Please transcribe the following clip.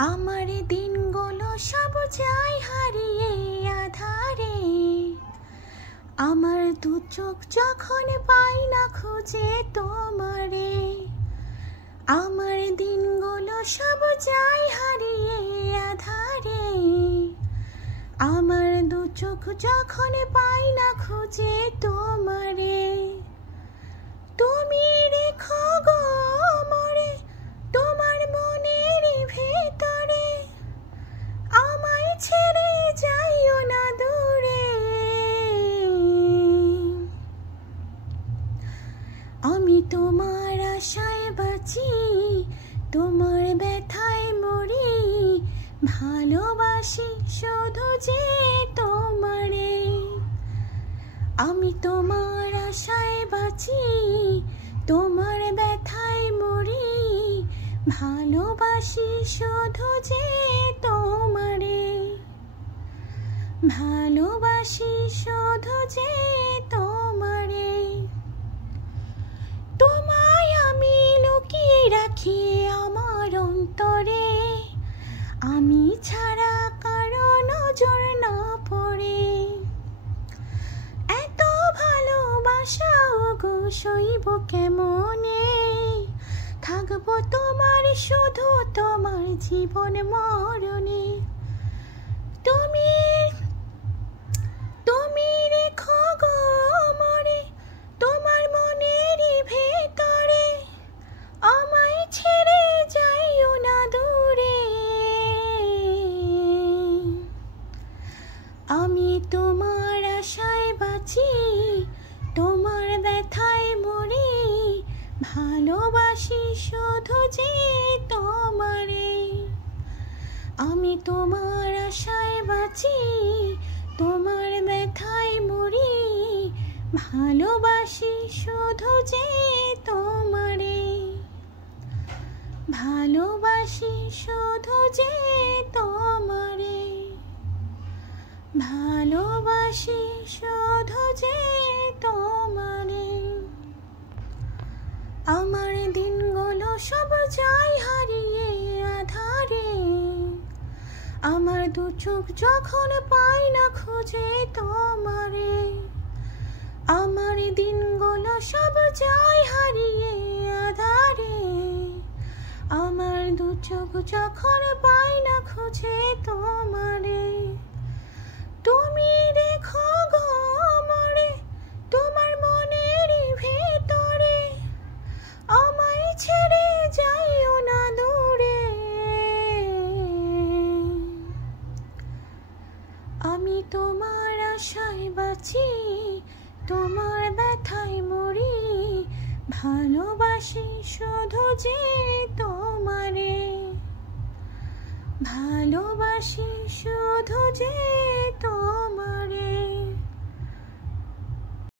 আমার দিনগুলো সব যায় হারিয়ে আধারে। আমার দু চোখ যখন পাই না খুঁজে তোমারে। আমার দিনগুলো সব যায় হারিয়ে আধারে। আমার দু চোখ যখন পাই না খুঁজে তোমারে। তুমি রেখো গো মরে তোমার মনের ভেতরে। আমায় ছেড়ে যাইও না দূরে। আমি তোমার আশায় বাঁচি, তোমার ব্যথায় মরি। ভালোবাসি শুধু যে তোমারে। আমি তোমার আশায় বাঁচি, তোমার ব্যথায় মরি। ভালোবাসি শুধু যে তোমারে। ভালোবাসি শুধু যে তোমারে। তোমায় আমি লুকিয়ে রাখি আমার অন্তরে। আমি ছাড়া কারো নজর না পড়ে। এত ভালোবাসা গো সইব কেমনে। থাকবো তোমার শুধু তোমার জীবন মরণে। তুমি তুমি রেখো গো মরে তোমার মনের ভেতরে। আমায় ছেড়ে যাইও না দূরে। আমি তোমার আশায় বাঁচি, তোমার ব্যথায় মরি। ভালোবাসি শুধু যে তোমারে। আমি তোমার আশায় বাঁচি, তোমার ব্যথায় মরি। ভালোবাসি শুধু যে তোমারে। ভালোবাসি শুধু যে তোমারে। ভালোবাসি শুধু যে তোমারে। আমার দিনগুলো সব যায় হারিয়ে আধারে। আমার দু চোখ যখন পাই না খুঁজে তোমারে। আমার দিনগুলো সব যায় হারিয়ে আধারে। আমার দু চোখ যখন পাই না খুঁজে তোমারে। তুমি রেখো গো মরে তোমার মনের ভেতরে। আমায় ছেড়ে যাইও না দূরে। আমি তোমার আশায় বাঁচি, তোমার ব্যথায় মরি। ভালোবাসি শুধু যে তোমারে। ভালোবাসি শুধু যে তোমারে।